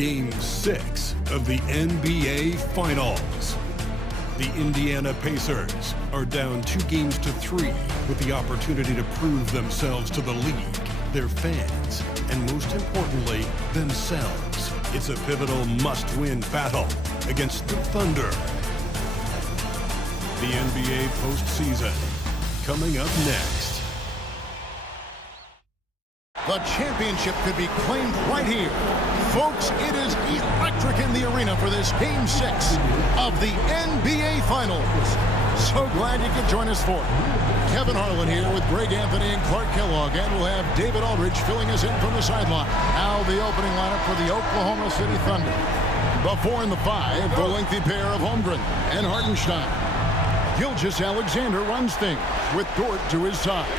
Game 6 of the NBA Finals. The Indiana Pacers are down 2-3 with the opportunity to prove themselves to the league, their fans, and most importantly, themselves. It's a pivotal must-win battle against the Thunder. The NBA postseason, coming up next. The championship could be claimed right here. Folks, it is electric in the arena for this Game 6 of the NBA Finals. So glad you could join us for it. Kevin Harlan here with Greg Anthony and Clark Kellogg, and we'll have David Aldridge filling us in from the sideline. Now the opening lineup for the Oklahoma City Thunder. The 4 and the 5, the lengthy pair of Holmgren and Hartenstein. Gilgeous-Alexander runs things with Dort to his side.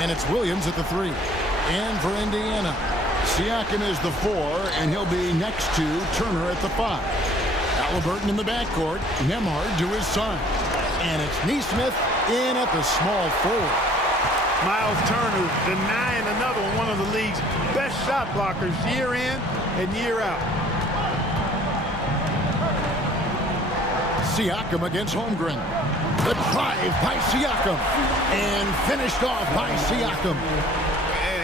And it's Williams at the 3. And for Indiana, Siakam is the 4, and he'll be next to Turner at the 5. Halliburton in the backcourt, Nembhard to his side. And it's Nesmith in at the small forward. Miles Turner denying another one of the league's best shot blockers year in and year out. Siakam against Holmgren. The drive by Siakam. And finished off by Siakam.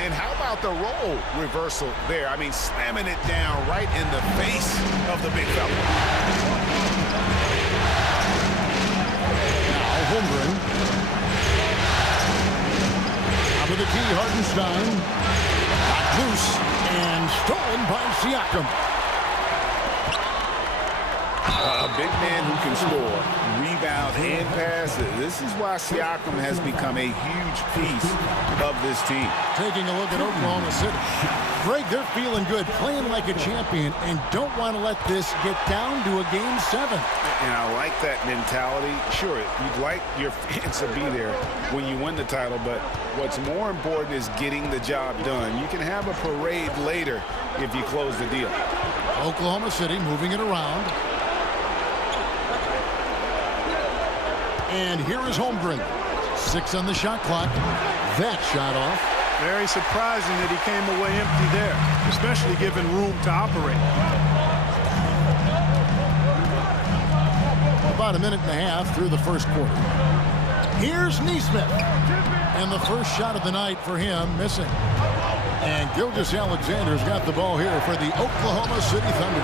And how about the role reversal there? I mean, slamming it down right in the face of the big fella. Now Holmgren. Top of the key, Hartenstein. Got loose and stolen by Siakam. A big man who can score, rebound, and pass. This is why Siakam has become a huge piece of this team. Taking a look at Oklahoma City. Greg, they're feeling good, playing like a champion, and don't want to let this get down to a Game 7. And I like that mentality. Sure, you'd like your fans to be there when you win the title, but what's more important is getting the job done. You can have a parade later if you close the deal. Oklahoma City moving it around. And here is Holmgren. 6 on the shot clock. That shot off. Very surprising that he came away empty there, especially given room to operate. About a minute and a half through the first quarter. Here's Nesmith. And the first shot of the night for him, missing. And Gilgeous-Alexander's got the ball here for the Oklahoma City Thunder.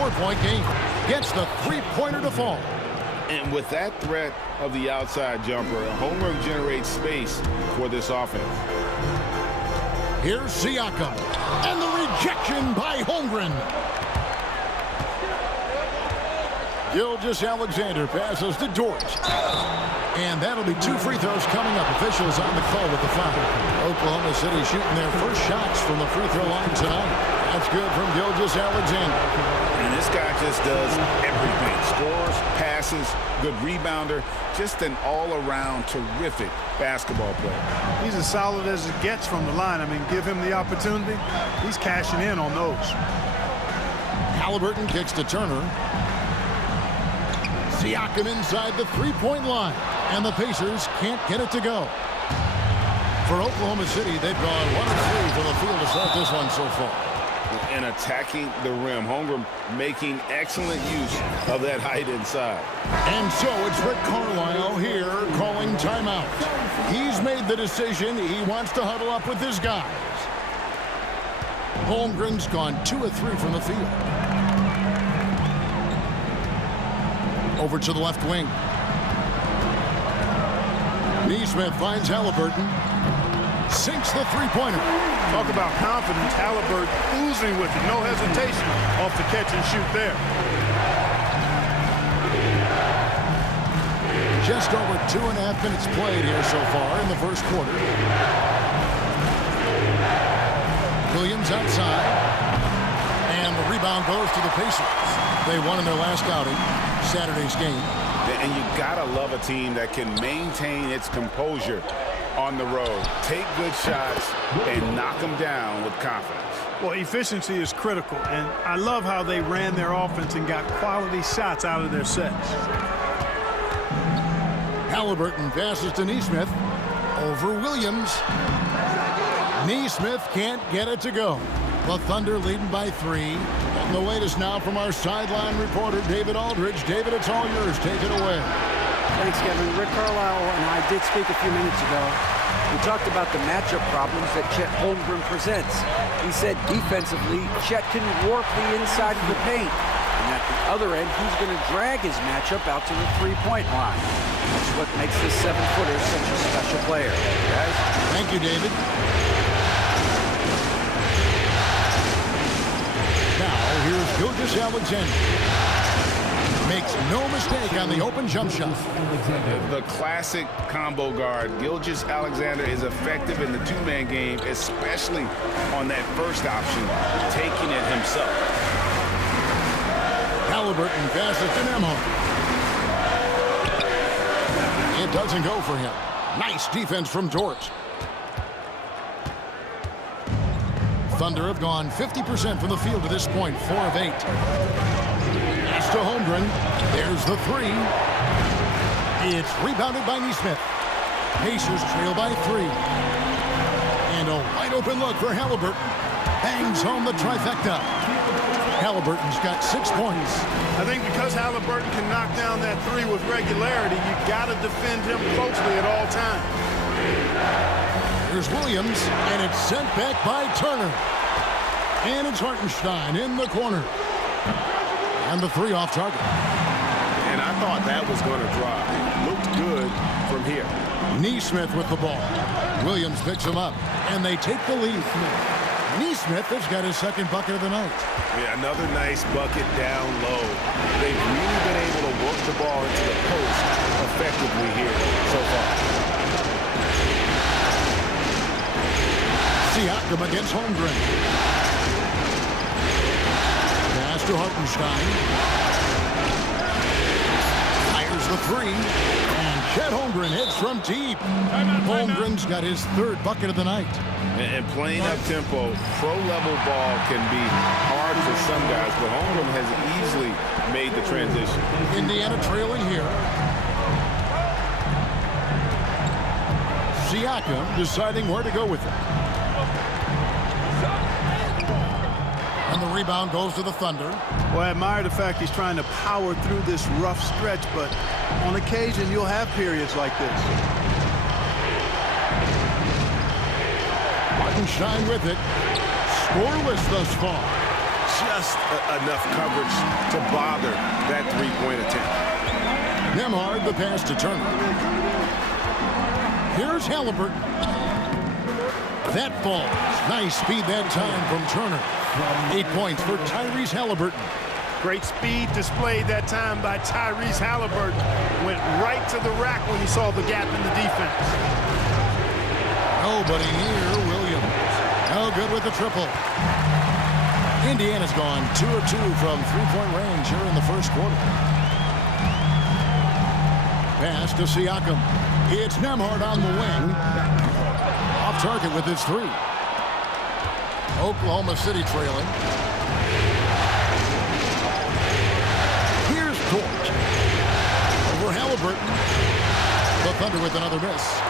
4-point game. Gets the three-pointer to fall. And with that threat of the outside jumper, Holmgren generates space for this offense. Here's Siakam. And the rejection by Holmgren. Gilgeous-Alexander passes to Dort. And that'll be 2 free throws coming up. Officials on the call with the foul. Oklahoma City shooting their first shots from the free throw line tonight. That's good from Gilgeous-Alexander. And this guy just does everything. Scores, passes, good rebounder. Just an all-around terrific basketball player. He's as solid as it gets from the line. I mean, give him the opportunity. He's cashing in on those. Halliburton kicks to Turner. Siakam inside the three-point line. And the Pacers can't get it to go. For Oklahoma City, they've gone 1 of 3 from the field to start this one so far. And attacking the rim. Holmgren making excellent use of that height inside. And so it's Rick Carlisle here calling timeout. He's made the decision. He wants to huddle up with his guys. Holmgren's gone 2 of 3 from the field. Over to the left wing. Nesmith finds Halliburton. Sinks the three-pointer. Talk about confidence. Halliburton oozing with it. No hesitation off the catch and shoot there. Just over 2.5 minutes played here so far in the first quarter. Williams outside. And the rebound goes to the Pacers. They won in their last outing, Saturday's game. And you gotta love a team that can maintain its composure on the road, take good shots, and knock them down with confidence. Well, efficiency is critical, and I love how they ran their offense and got quality shots out of their sets. Halliburton passes to Nesmith. Over Williams. Nesmith can't get it to go. The Thunder leading by 3. And the latest now from our sideline reporter, David Aldridge. David, it's all yours. Take it away. Thanks, Kevin. Rick Carlisle and I did speak a few minutes ago. We talked about the matchup problems that Chet Holmgren presents. He said defensively, Chet can warp the inside of the paint. And at the other end, he's going to drag his matchup out to the three-point line. That's what makes this 7-footer such a special player. Guys? Thank you, David. Now, here's Gilgeous-Alexander. Makes no mistake on the open jump shot. The classic combo guard. Gilgeous-Alexander is effective in the two-man game, especially on that first option, taking it himself. Haliburton passes to Nembhard. It doesn't go for him. Nice defense from Dort. Thunder have gone 50% from the field to this point, 4 of 8. Pass to Holmgren. There's the 3. It's rebounded by Nesmith. Pacers trail by 3. And a wide open look for Haliburton. Bangs home the trifecta. Haliburton's got 6 points. I think because Haliburton can knock down that 3 with regularity, you got to defend him closely at all times. Here's Williams, and it's sent back by Turner. And it's Hartenstein in the corner. And the 3 off target. And I thought that was going to drop. Looked good from here. Nesmith with the ball. Williams picks him up, and they take the lead. Nesmith has got his second bucket of the night. Yeah, another nice bucket down low. They've really been able to work the ball into the post effectively here so far. Siakam against Holmgren. Pass to Hartenstein. Fires the 3. And Chet Holmgren hits from deep. Holmgren's got his 3rd bucket of the night. And playing up-tempo, pro-level ball can be hard for some guys, but Holmgren has easily made the transition. Indiana trailing here. Siakam deciding where to go with it. And the rebound goes to the Thunder. Well, I admire the fact he's trying to power through this rough stretch, but on occasion you'll have periods like this. Hartenstein with it. Scoreless thus far. Just enough coverage to bother that three-point attempt. Nembhard the pass to Turner. Here's Haliburton. That falls. Nice speed that time from Turner. 8 points for Tyrese Haliburton. Great speed displayed that time by Tyrese Haliburton. Went right to the rack when he saw the gap in the defense. Nobody near Williams. No good with the triple. Indiana's gone 2 of 2 from three-point range here in the first quarter. Pass to Siakam. It's Nembhard on the wing. Off target with his 3. Oklahoma City trailing. Here's Dort. Over Haliburton. The Thunder with another miss.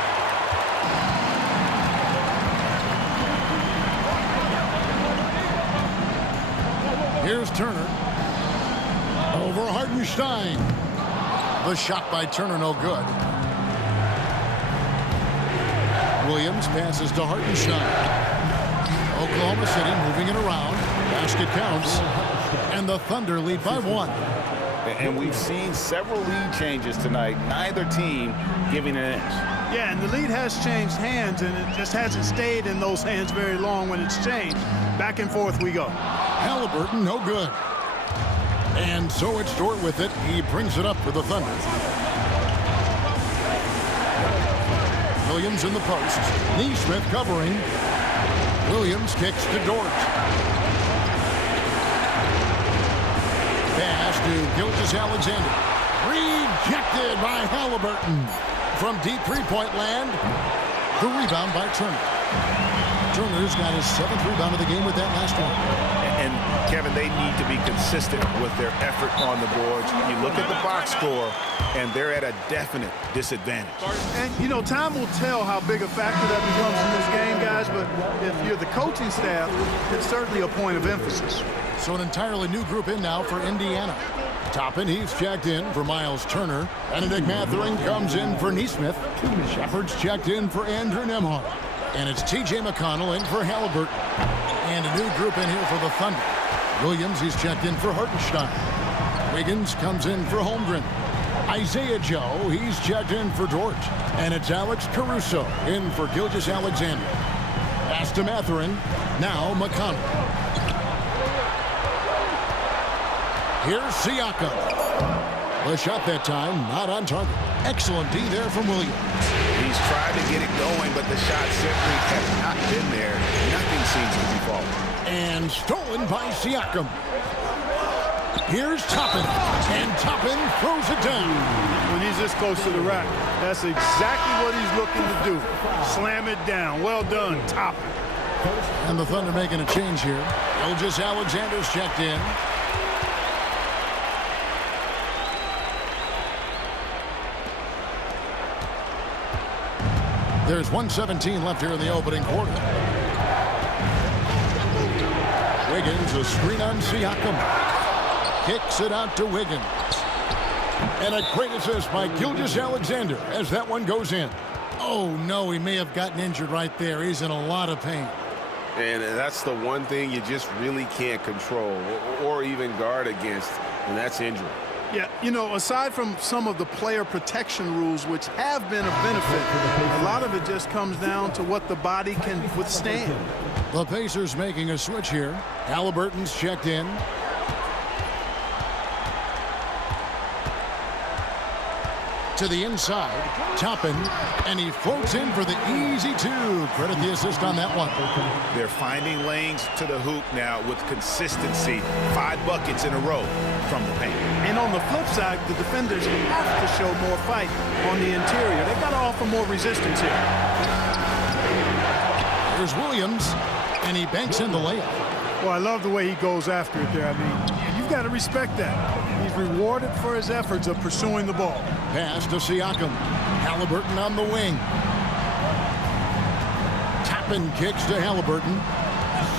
Here's Turner. Over Hartenstein. The shot by Turner no good. Williams passes to Hartenstein. Oklahoma City moving it around. Basket counts. And the Thunder lead by 1. And we've seen several lead changes tonight. Neither team giving an inch. Yeah, and the lead has changed hands, and it just hasn't stayed in those hands very long when it's changed. Back and forth we go. Haliburton, no good. And so it's Dort with it. He brings it up for the Thunder. Williams in the post. Nesmith covering. Williams kicks to Dort. Pass to Gilgeous-Alexander. Rejected by Haliburton. From deep three-point land. The rebound by Turner. Turner's got his 7th rebound of the game with that last one. And, Kevin, they need to be consistent with their effort on the boards. You look at the box score, and they're at a definite disadvantage. And, you know, time will tell how big a factor that becomes in this game, guys, but if you're the coaching staff, it's certainly a point of emphasis. So an entirely new group in now for Indiana. Toppin, he's checked in for Miles Turner. Benedict Mathurin comes in for Neesmith. Shepard's checked in for Andrew Nembhard. And it's T.J. McConnell in for Halliburton. And a new group in here for the Thunder. Williams, he's checked in for Hartenstein. Wiggins comes in for Holmgren. Isaiah Joe, he's checked in for Dort. And it's Alex Caruso in for Gilgeous-Alexander. Pass to Mathurin. Now McConnell. Here's Siakam. The shot that time, not on target. Excellent D there from Williams. He's tried to get it going, but the shot simply has not been there. Nothing seems to be falling. And stolen by Siakam. Here's Toppin. And Toppin throws it down. When he's this close to the rack, that's exactly what he's looking to do. Slam it down. Well done, Toppin. And the Thunder making a change here. Gilgeous-Alexander's checked in. There's 1:17 left here in the opening quarter. Wiggins, a screen on Siakam. Kicks it out to Wiggins. And a great assist by Gilgeous-Alexander as that one goes in. Oh, no, he may have gotten injured right there. He's in a lot of pain. And that's the one thing you just really can't control or even guard against, and that's injury. Yeah, you know, aside from some of the player protection rules, which have been a benefit, a lot of it just comes down to what the body can withstand. The Pacers making a switch here. Halliburton's checked in. To the inside, Toppin, and he floats in for the easy two. Credit the assist on that one. They're finding lanes to the hoop now with consistency. 5 buckets in a row from the paint. And on the flip side, the defenders have to show more fight on the interior. They've got to offer more resistance here. There's Williams, and he banks in the layup. Well, I love the way he goes after it there. I mean, you've got to respect that. He's rewarded for his efforts of pursuing the ball. Pass to Siakam. Halliburton on the wing. Toppin kicks to Halliburton.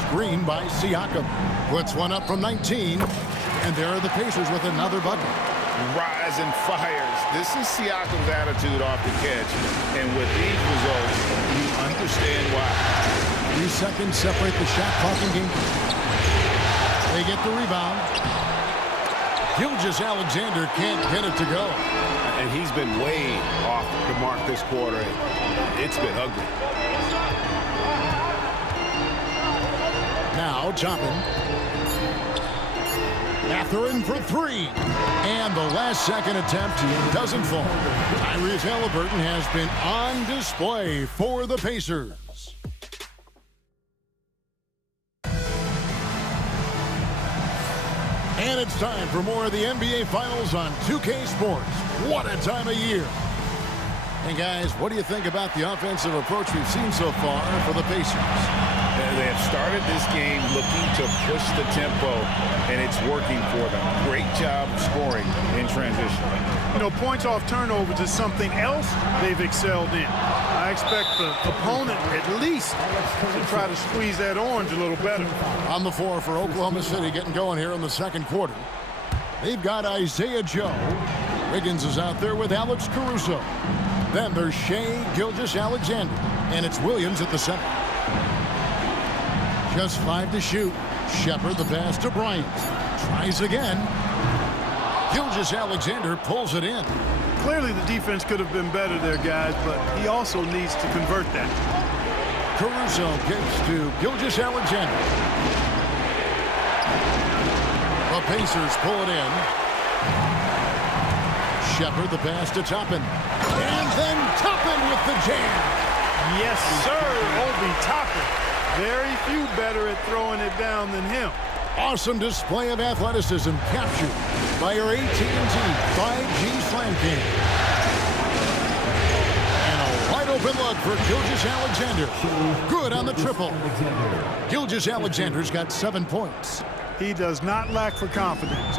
Screen by Siakam. Puts one up from 19. And there are the Pacers with another bucket. Rise and fires. This is Siakam's attitude off the catch. And with these results, you understand why. 3 seconds separate the shot clock and game. They get the rebound. Gilgeous-Alexander can't get it to go. And he's been way off the mark this quarter. It's been ugly. Now Toppin. Mathurin for 3. And the last second attempt doesn't fall. Tyrese Halliburton has been on display for the Pacers. And it's time for more of the NBA Finals on 2K Sports. What a time of year. And guys, what do you think about the offensive approach we've seen so far for the Pacers? They have started this game looking to push the tempo, and it's working for them. Great job of scoring in transition. You know, points off turnovers is something else they've excelled in. I expect the opponent at least to try to squeeze that orange a little better. On the floor for Oklahoma City getting going here in the second quarter. They've got Isaiah Joe. Wiggins is out there with Alex Caruso. Then there's Shai Gilgeous-Alexander. And it's Williams at the center. Just 5 to shoot. Shepard the pass to Bryant. Tries again. Gilgeous-Alexander pulls it in. Clearly the defense could have been better there, guys, but he also needs to convert that. Caruso gets to Gilgeous-Alexander. The Pacers pull it in. Shepard the pass to Toppin. And then Toppin with the jam. Yes, sir, Obi Toppin. Very few better at throwing it down than him. Awesome display of athleticism captured by our AT&T 5G Slam King. And a wide open look for Gilgeous-Alexander. Good on the triple. Gilgeous-Alexander's got 7 points. He does not lack for confidence.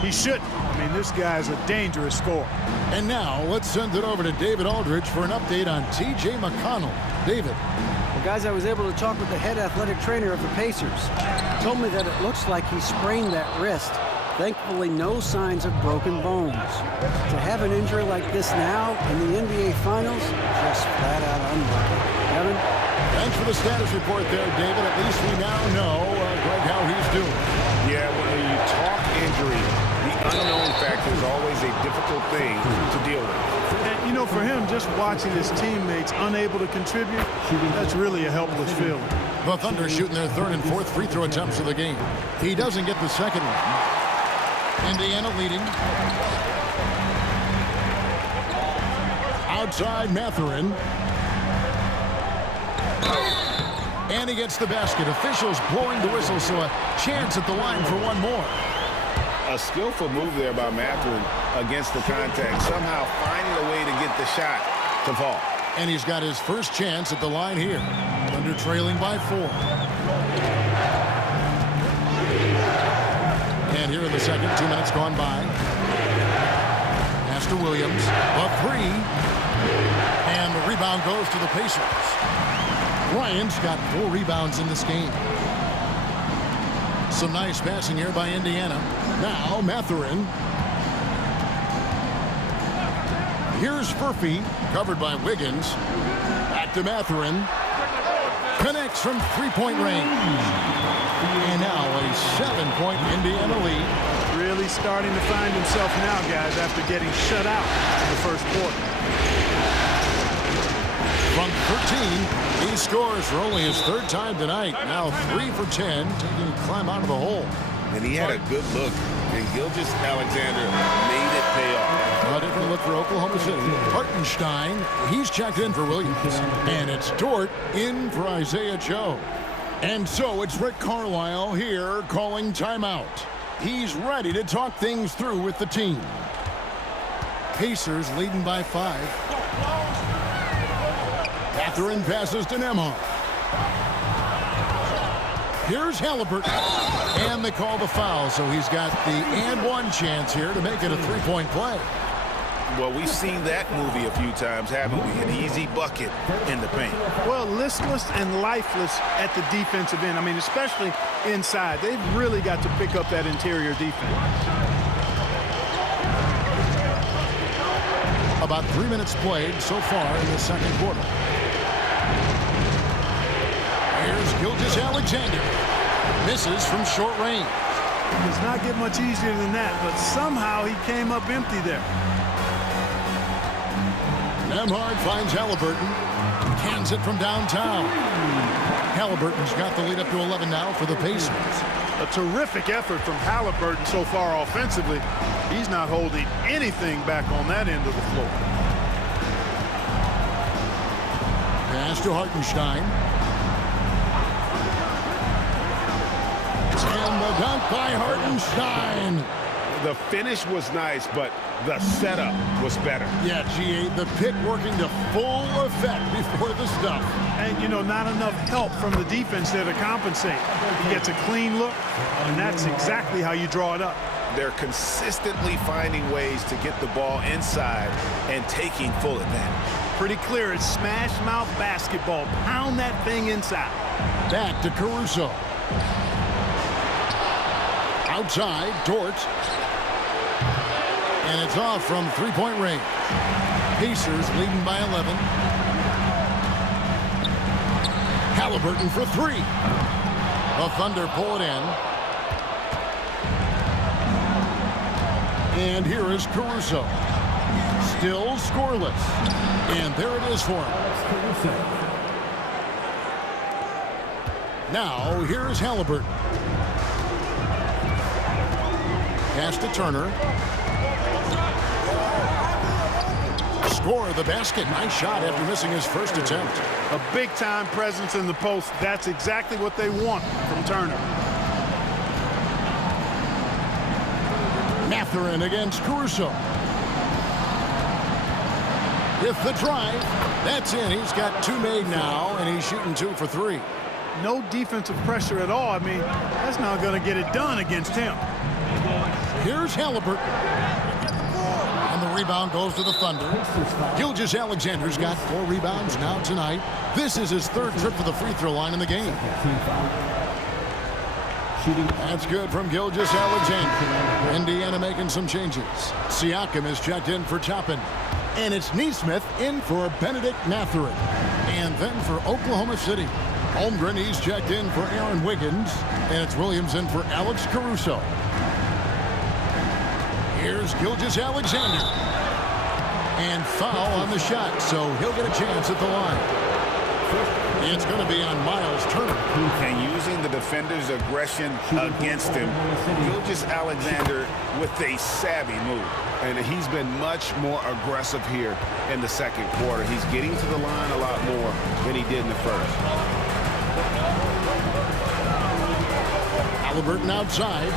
He shouldn't. I mean, this guy's a dangerous scorer. And now let's send it over to David Aldridge for an update on T.J. McConnell. David. Well, guys, I was able to talk with the head athletic trainer of the Pacers. He told me that it looks like he sprained that wrist. Thankfully, no signs of broken bones. To have an injury like this now in the NBA Finals, just flat out unlucky. Kevin? Thanks for the status report there, David. At least we now know Greg how he's doing. Yeah, when you talk injury, the unknown factor is always a difficult thing to deal with. And, you know, for him, just watching his teammates unable to contribute, that's really a helpless feeling. The Thunder shooting their 3rd and 4th free throw attempts of the game. He doesn't get the second one. Indiana leading. Outside Mathurin. And he gets the basket. Officials blowing the whistle, so a chance at the line for one more. A skillful move there by Mathurin against the contact. Somehow finding a way to get the shot to fall. And he's got his first chance at the line here. Thunder trailing by 4. And here in the second, 2 minutes gone by. Pass to Williams. A 3. And the rebound goes to the Pacers. Bryant's got 4 rebounds in this game. Some nice passing here by Indiana. Now Mathurin. Here's Furphy, covered by Wiggins. Back to Mathurin. Connects from 3-point range. And now a 7-point Indiana lead. Really starting to find himself now, guys, after getting shut out in the first quarter. From 13, he scores for only his 3rd time tonight. Now 3 for 10, taking a climb out of the hole. And he had a good look, and Gilgeous-Alexander made it pay off. A different look for Oklahoma City. Hartenstein, he's checked in for Williams. And it's Dort in for Isaiah Joe. And so it's Rick Carlisle here calling timeout. He's ready to talk things through with the team. Pacers leading by 5. Mathurin passes to Nembhard. Here's Halliburton. And they call the foul, so he's got the and one chance here to make it a 3-point play. Well, we've seen that movie a few times, haven't we? An easy bucket in the paint. Well, listless and lifeless at the defensive end. I mean, especially inside. They've really got to pick up that interior defense. About 3 minutes played so far in the second quarter. Here's Gilgeous-Alexander. Misses from short range. It does not get much easier than that, but somehow he came up empty there. Nembhard finds Halliburton. Cans it from downtown. Halliburton's got the lead up to 11 now for the Pacers. A terrific effort from Halliburton so far offensively. He's not holding anything back on that end of the floor. Pass to Hartenstein. And the dunk by Hartenstein. The finish was nice, but the setup was better. Yeah, GA, the pick working to full effect before the stuff. And, you know, not enough help from the defense there to compensate. He gets a clean look, and that's exactly how you draw it up. They're consistently finding ways to get the ball inside and taking full advantage. Pretty clear, it's smash mouth basketball. Pound that thing inside. Back to Caruso. Outside, Dort. And it's off from 3-point range. Pacers leading by 11. Halliburton for 3. The Thunder pull it in. And here is Caruso. Still scoreless. And there it is for him. Now, here is Halliburton. Pass to Turner. Score the basket. Nice shot after missing his first attempt. A big-time presence in the post. That's exactly what they want from Turner. Mathurin against Caruso. with the drive. That's in. He's got 2 made now, and he's shooting 2 for 3. No defensive pressure at all. I mean, that's not going to get it done against him. Here's Halliburton. And the rebound goes to the Thunder. Gilgeous-Alexander's got 4 rebounds now tonight. This is his 3rd trip to the free throw line in the game. That's good from Gilgeous-Alexander. Indiana making some changes. Siakam is checked in for Toppin. And it's Nesmith in for Benedict Mathurin. And then for Oklahoma City, Holmgren, he's checked in for Aaron Wiggins. And it's Williams in for Alex Caruso. Here's Gilgeous-Alexander. And foul on the shot, so he'll get a chance at the line. It's going to be on Miles Turner. And using the defender's aggression against him, Gilgeous-Alexander with a savvy move. And he's been much more aggressive here in the second quarter. He's getting to the line a lot more than he did in the first. Halliburton outside.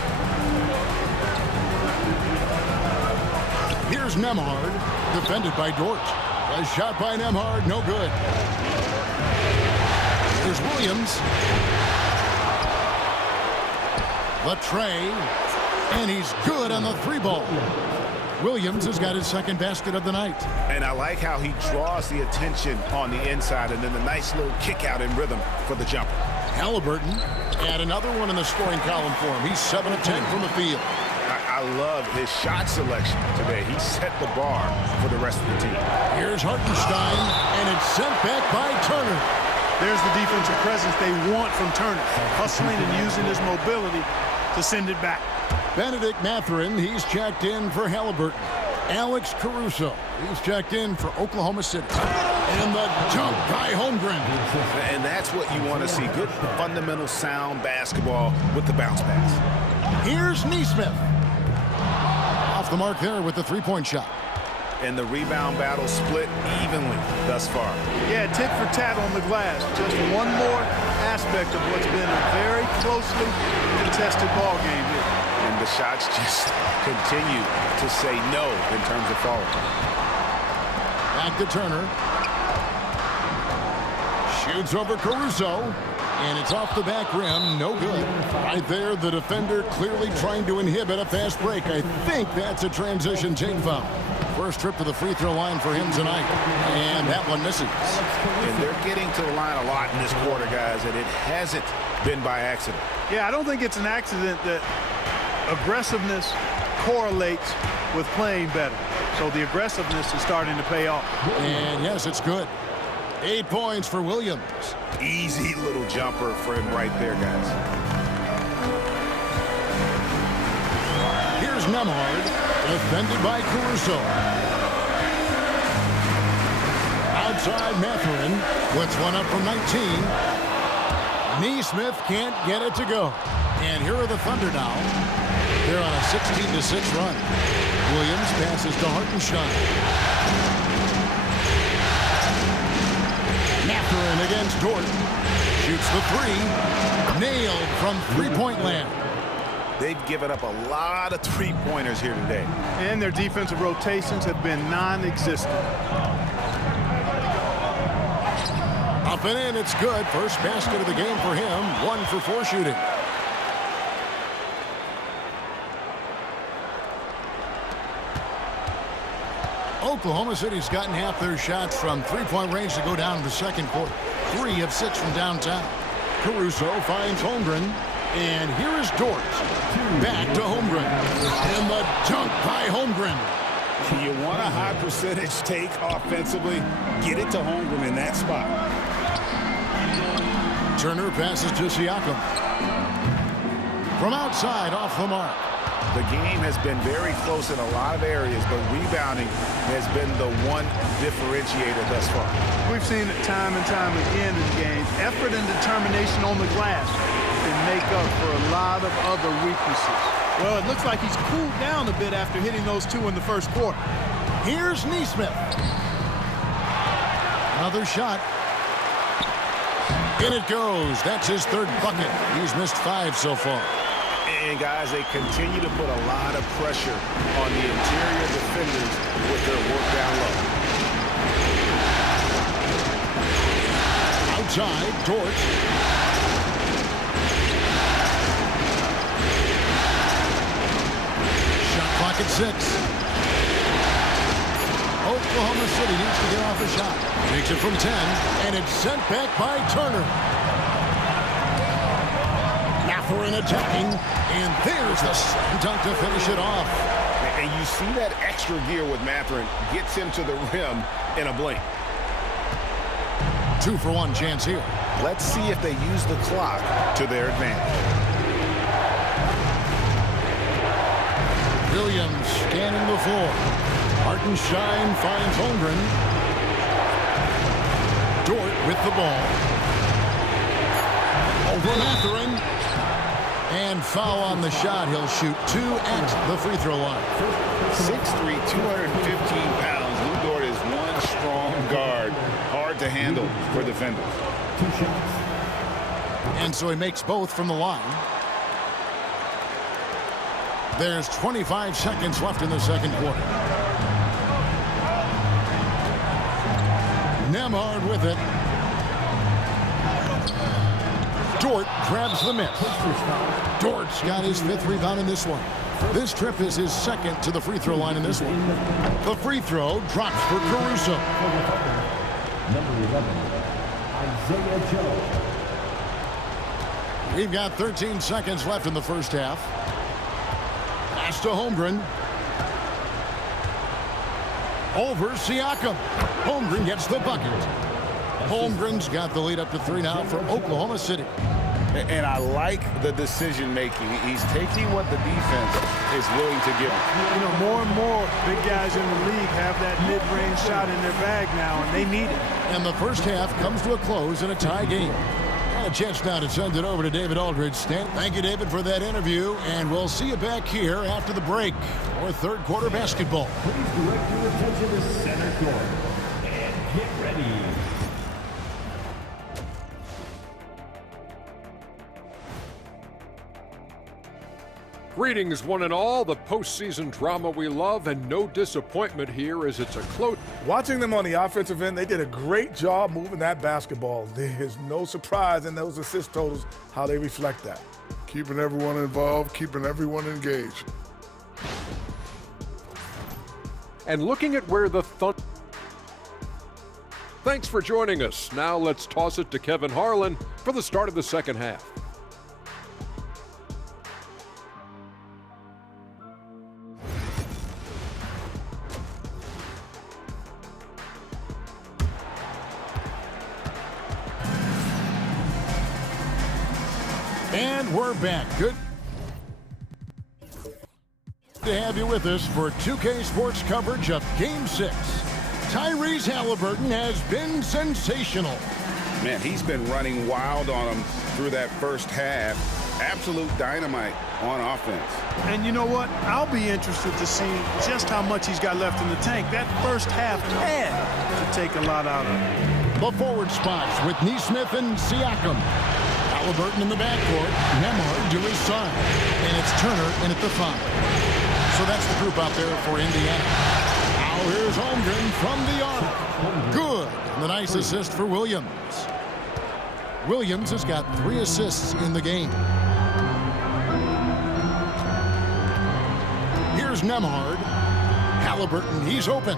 Here's Nembhard, defended by Dort. A shot by Nembhard, no good. Here's Williams. Latrey, and he's good on the 3-ball. Williams has got his 2nd basket of the night. And I like how he draws the attention on the inside, and then the nice little kick out in rhythm for the jumper. Halliburton, and another one in the scoring column for him. He's 7 of 10 from the field. I love his shot selection today. He set the bar for the rest of the team. Here's Hartenstein, and it's sent back by Turner. There's the defensive presence they want from Turner, hustling and using his mobility to send it back. Benedict Mathurin, he's checked in for Halliburton. Alex Caruso, he's checked in for Oklahoma City. And the dunk by Holmgren. And that's what you want to see. Good fundamental sound basketball with the bounce pass. Here's Nesmith. Off the mark there with the 3-point shot. And the rebound battle split evenly thus far. Yeah, tit for tat on the glass. Just one more aspect of what's been a very closely contested ball game here. And the shots just continue to say no in terms of falling. Back to Turner. Shoots over Caruso. And it's off the back rim, no good. Right there, the defender clearly trying to inhibit a fast break. I think that's a transition take foul. First trip to the free throw line for him tonight. And that one misses. And they're getting to the line a lot in this quarter, guys, and it hasn't been by accident. Yeah, I don't think it's an accident that aggressiveness correlates with playing better. So the aggressiveness is starting to pay off. And yes, it's good. 8 points for Williams. Easy little jumper for him right there, guys. Here's Nembhard, defended by Caruso. Outside Mathurin, puts one up from 19. Nesmith can't get it to go. And here are the Thunder now. They're on a 16-6 run. Williams passes to Hartenstein. Mathurin against Dort. Shoots the 3. Nailed from 3-point land. They've given up a lot of 3-pointers here today. And their defensive rotations have been non-existent. Up and in, it's good. First basket of the game for him. 1 for 4 shooting. Oklahoma City's gotten half their shots from 3-point range to go down in the second quarter. 3 of 6 from downtown. Caruso finds Holmgren. And here is Dort. Back to Holmgren. And the dunk by Holmgren. You want a high percentage take offensively, get it to Holmgren in that spot. Turner passes to Siakam. From outside, off the mark. The game has been very close in a lot of areas, but rebounding has been the one differentiator thus far. We've seen it time and time again in games. Effort and determination on the glass can make up for a lot of other weaknesses. Well, it looks like he's cooled down a bit after hitting those 2 in the first quarter. Here's Nesmith. Another shot. In it goes. That's his 3rd bucket. He's missed 5 so far. And, guys, they continue to put a lot of pressure on the interior defenders with their work down low. inside. Dort. Shot clock at 6. Oklahoma City needs to get off a shot. Takes it from 10, and it's sent back by Turner. Mathurin attacking, and there's the slam dunk to finish it off. And you see that extra gear with Mathurin. Gets him to the rim in a blink. 2-for-1 chance here. Let's see if they use the clock to their advantage. Williams scanning the floor. Hartenstein finds Holmgren. Dort with the ball. Over Mathurin. And foul on the shot. He'll shoot 2 at the free throw line. 6'3", 215 pounds. Lu Dort is one strong guard. Hard to handle for defenders. And so he makes both from the line. There's 25 seconds left in the second quarter. Nembhard with it. Dort grabs the miss. Dort's got his 5th rebound in this one. This trip is his 2nd to the free throw line in this one. The free throw drops for Caruso. Number 11, Isaiah Joe. We've got 13 seconds left in the first half. Pass to Holmgren. Over Siakam. Holmgren gets the bucket. Holmgren's got the lead up to 3 now for Oklahoma City. And I like the decision making. He's taking what the defense is willing to give him. You know, more and more big guys in the league have that mid-range shot in their bag now, and they need it. And the first half comes to a close in a tie game. And a chance now to send it over to David Aldridge. Thank you, David, for that interview, and we'll see you back here after the break for third quarter basketball. Please direct your attention to center court and get ready. Greetings, one and all. The postseason drama we love, and no disappointment here as it's a close. Watching them on the offensive end, they did a great job moving that basketball. There's no surprise in those assist totals how they reflect that. Keeping everyone involved, keeping everyone engaged. And looking at where the Thunder. Thanks for joining us. Now let's toss it to Kevin Harlan for the start of the second half. And we're back. Good to have you with us for 2K Sports coverage of Game 6. Tyrese Halliburton has been sensational. Man, he's been running wild on him through that first half. Absolute dynamite on offense. And you know what? I'll be interested to see just how much he's got left in the tank. That first half had to take a lot out of him. The forward spots with Nesmith and Siakam. Halliburton in the backcourt, Nembhard to his side, and it's Turner in at the 5. So that's the group out there for Indiana. Now here's Holmgren from the arc. Good. And the nice assist for Williams. Williams has got 3 assists in the game. Here's Nembhard. Halliburton, he's open.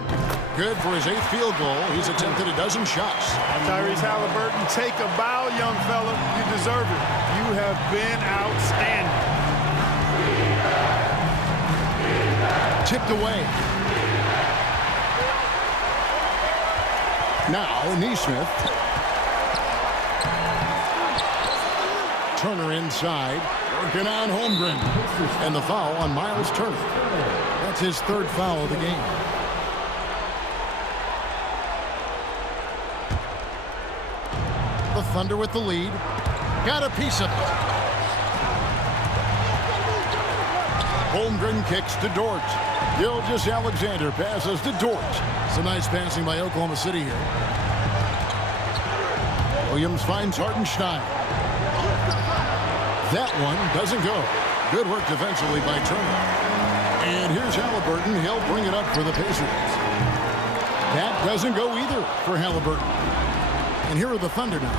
Good for his 8th field goal. He's attempted a dozen shots. Tyrese Halliburton, take a bow, young fella. You deserve it. You have been outstanding. Tipped away. Now, Nesmith. Turner inside. Working on Holmgren. And the foul on Miles Turner. That's his 3rd foul of the game. The Thunder with the lead. Got a piece of it. Holmgren kicks to Dort. Gilgeous-Alexander passes to Dort. Some nice passing by Oklahoma City here. Williams finds Hartenstein. That one doesn't go. Good work defensively by Turner. And here's Halliburton. He'll bring it up for the Pacers. That doesn't go either for Halliburton. And here are the Thunder now.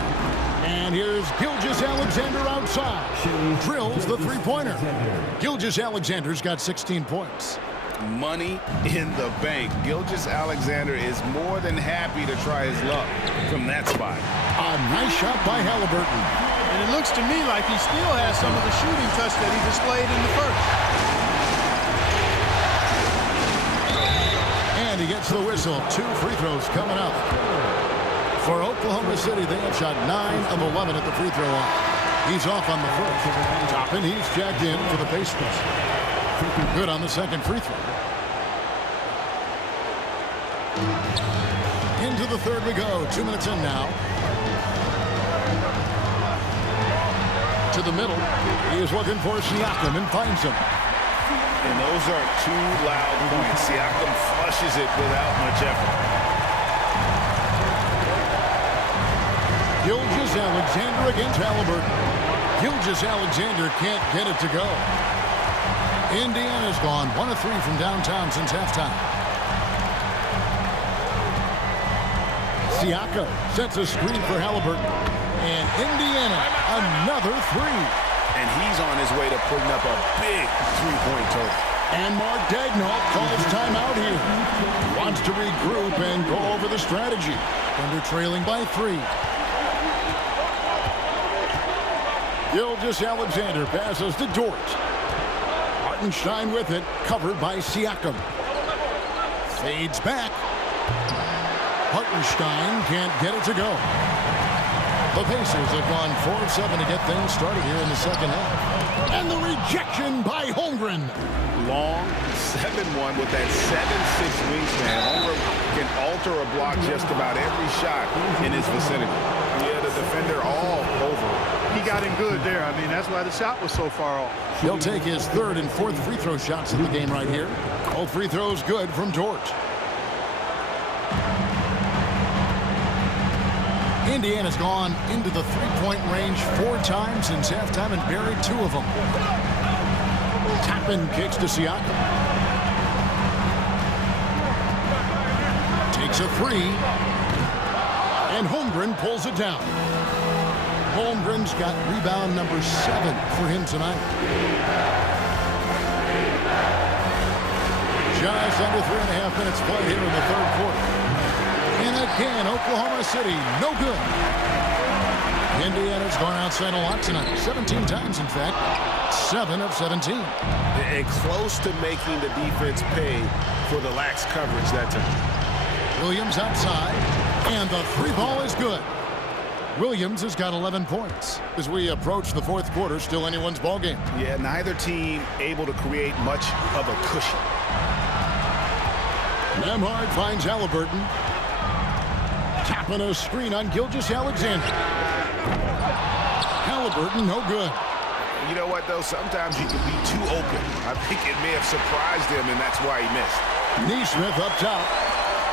And here's Gilgeous-Alexander outside. Drills the three-pointer. Gilgeous-Alexander's got 16 points. Money in the bank. Gilgeous-Alexander is more than happy to try his luck from that spot. A nice shot by Halliburton. And it looks to me like he still has some of the shooting touch that he displayed in the first. And he gets the whistle. 2 free throws coming up. For Oklahoma City, they have shot 9 of 11 at the free throw line. He's off on the first. Toppin, he's jacked in for the Pacers. Good on the second free throw. Into the third we go. 2 minutes in now. To the middle. He is looking for Siakam and finds him. And those aren't 2 loud points. Siakam flushes it without much effort. Gilgeous-Alexander against Halliburton. Gilgeous-Alexander can't get it to go. Indiana's gone 1 of 3 from downtown since halftime. Siakam sets a screen for Halliburton. And Indiana, another 3. And he's on his way to putting up a big three-point total. And Mark Daigneault calls timeout here. Wants to regroup and go over the strategy. Thunder trailing by 3. Gilgeous-Alexander passes to Dort. Hartenstein with it, covered by Siakam. Fades back. Hartenstein can't get it to go. The Pacers have gone 4 of 7 to get things started here in the second half. And the rejection by Holmgren. Long 7-1 with that 7'6" wingspan. Holmgren can alter a block just about every shot in his vicinity. Yeah, the defender all over. He got him good there. I mean, that's why the shot was so far off. He'll take his 3rd and 4th free throw shots in the game right here. Both free throws good from Dort. Indiana's gone into the three-point range 4 times since halftime and buried 2 of them. Toppin kicks to Siakam. Takes a 3. And Holmgren pulls it down. Holmgren's got rebound number 7 for him tonight. Just under 3.5 minutes played here in the third quarter. And again, Oklahoma City, no good. Indiana's gone outside a lot tonight. 17 times, in fact. 7 of 17. And close to making the defense pay for the lax coverage that time. Williams outside. And the 3 ball is good. Williams has got 11 points. As we approach the fourth quarter, still anyone's ball game. Yeah, neither team able to create much of a cushion. Nembhard finds Halliburton. Tapping a screen on Gilgeous-Alexander. Halliburton, no good. You know what, though? Sometimes you can be too open. I think it may have surprised him, and that's why he missed. Nesmith up top.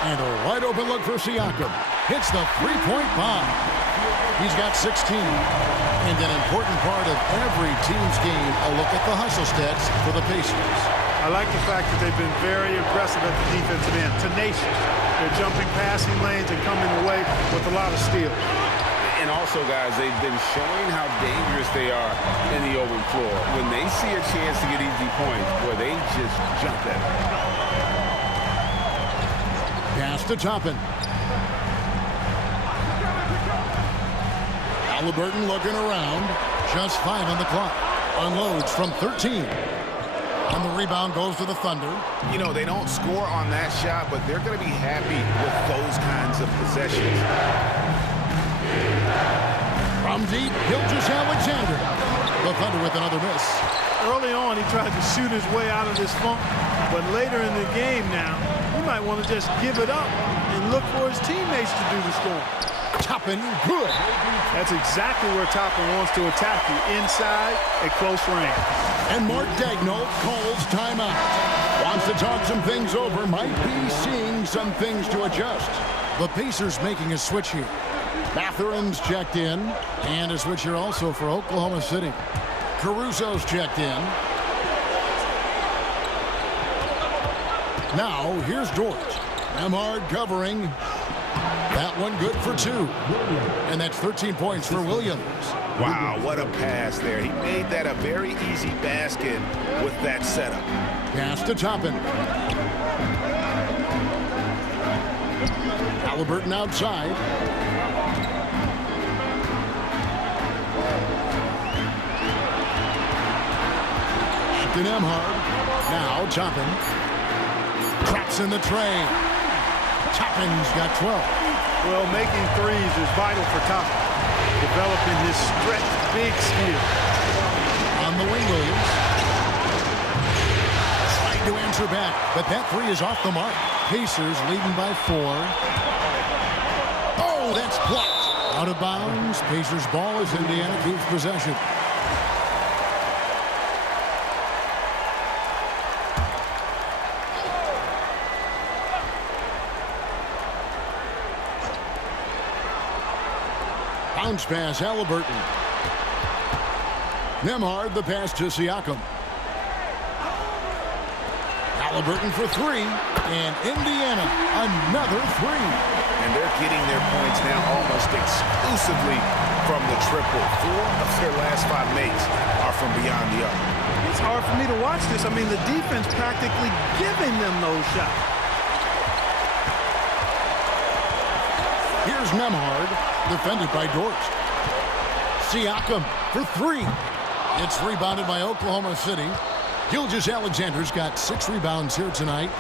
And a wide open look for Siakam. Hits the three-point bomb. He's got 16. And an important part of every team's game, a look at the hustle stats for the Pacers. I like the fact that they've been very aggressive at the defensive end, tenacious. They're jumping passing lanes and coming away with a lot of steals. And also, guys, they've been showing how dangerous they are in the open floor. When they see a chance to get easy points, boy, they just jump at it. Pass to Toppin. Halliburton looking around. Just 5 on the clock. Unloads from 13. And the rebound goes to the Thunder. You know, they don't score on that shot, but they're going to be happy with those kinds of possessions. From deep, Gilgeous-Alexander. The Thunder with another miss. Early on, he tried to shoot his way out of this funk, but later in the game now, he might want to just give it up and look for his teammates to do the scoring. Toppin, good. That's exactly where Toppin wants to attack you, inside at close range. And Mark Daigneault calls timeout. Wants to talk some things over, might be seeing some things to adjust. The Pacers making a switch here. Mathurin's checked in, and a switch here also for Oklahoma City. Caruso's checked in. Now, here's Dort. Nembhard covering. That one good for 2. And that's 13 points for Williams. Wow, what a pass there. He made that a very easy basket with that setup. Pass to Toppin. Halliburton outside. To Nembhard. Now Toppin. Traps in the tray. Toppin's got 12. Well, making threes is vital for Toppin. Developing his stretch big skill. On the wing, Williams. Trying to answer back, but that 3 is off the mark. Pacers leading by 4. Oh, that's blocked. Out of bounds. Pacers ball as Indiana keeps possession. Bounce pass, Halliburton. Nembhard, the pass to Siakam. Halliburton for 3, and Indiana, another 3. And they're getting their points now almost exclusively from the triple. 4 of their last 5 makes are from beyond the arc. It's hard for me to watch this. I mean, the defense practically giving them those shots. Here's Nembhard, defended by Dort. Siakam for 3. It's rebounded by Oklahoma City. Gilgeous-Alexander's got 6 rebounds here tonight.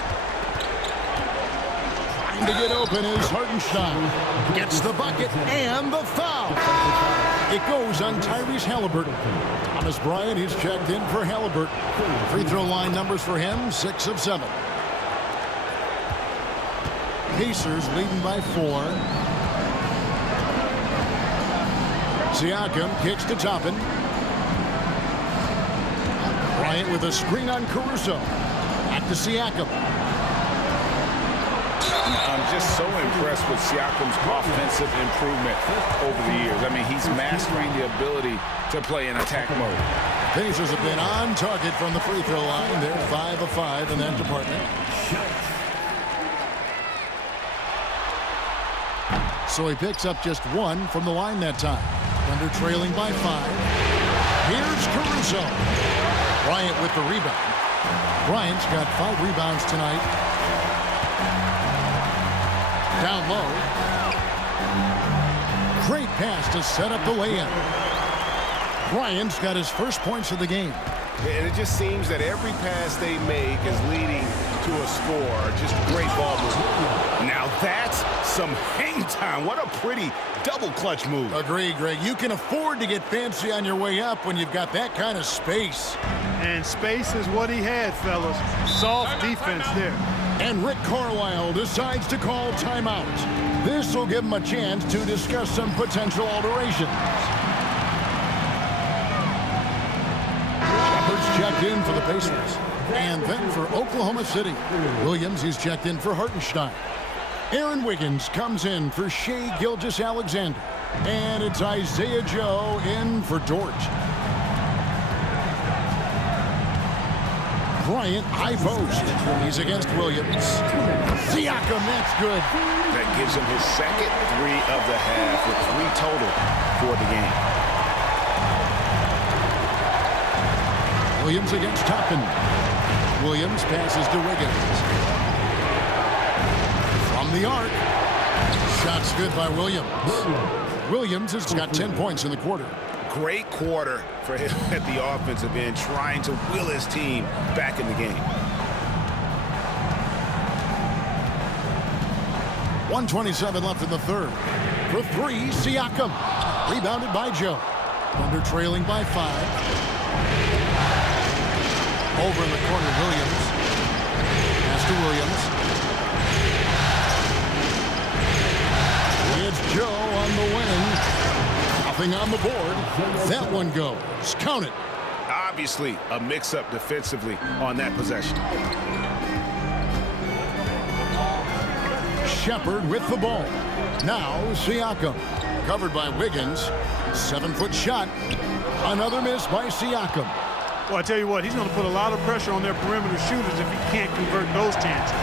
Trying to get open is Hartenstein. Gets the bucket and the foul. It goes on Tyrese Halliburton. Thomas Bryant, he's checked in for Halliburton. Free throw line numbers for him, 6 of 7. Pacers leading by 4. Siakam kicks to Toppin. Bryant with a screen on Caruso. Back to Siakam. I'm just so impressed with Siakam's offensive improvement over the years. I mean, he's mastering the ability to play in attack mode. Pacers have been on target from the free throw line. They're 5 of 5 in that department. So he picks up just 1 from the line that time. Thunder trailing by 5. Here's Caruso. Bryant with the rebound. Bryant's got 5 rebounds tonight. Down low. Great pass to set up the lay-in. Bryant's got his first points of the game. And it just seems that every pass they make is leading to a score. Just great ball movement. Now that's some hang time. What a pretty double clutch move. Agreed, Greg. You can afford to get fancy on your way up when you've got that kind of space. And space is what he had, fellas. Soft defense there. And Rick Carlisle decides to call timeout. This will give him a chance to discuss some potential alterations. Shepard's checked in for the Pacers. And then for Oklahoma City. Williams, he's checked in for Hartenstein. Aaron Wiggins comes in for Shai Gilgeous-Alexander. And it's Isaiah Joe in for Dort. Bryant, high post. He's against Williams. Siakam, that's good. That gives him his second 3 of the half with 3 total for the game. Williams against Toppin. Williams passes to Wiggins. From the arc. Shots good by Williams. Williams has got 10 points in the quarter. Great quarter for him at the offensive end, trying to will his team back in the game. 1:27 left in the third. For 3, Siakam. Rebounded by Joe. Thunder trailing by 5. Over in the corner, Williams. Pass to Williams. It's Joe on the wing. Nothing on the board. That one goes. Count it. Obviously, a mix-up defensively on that possession. Shepard with the ball. Now Siakam. Covered by Wiggins. 7-foot shot. Another miss by Siakam. Well, I tell you what, he's going to put a lot of pressure on their perimeter shooters if he can't convert those chances.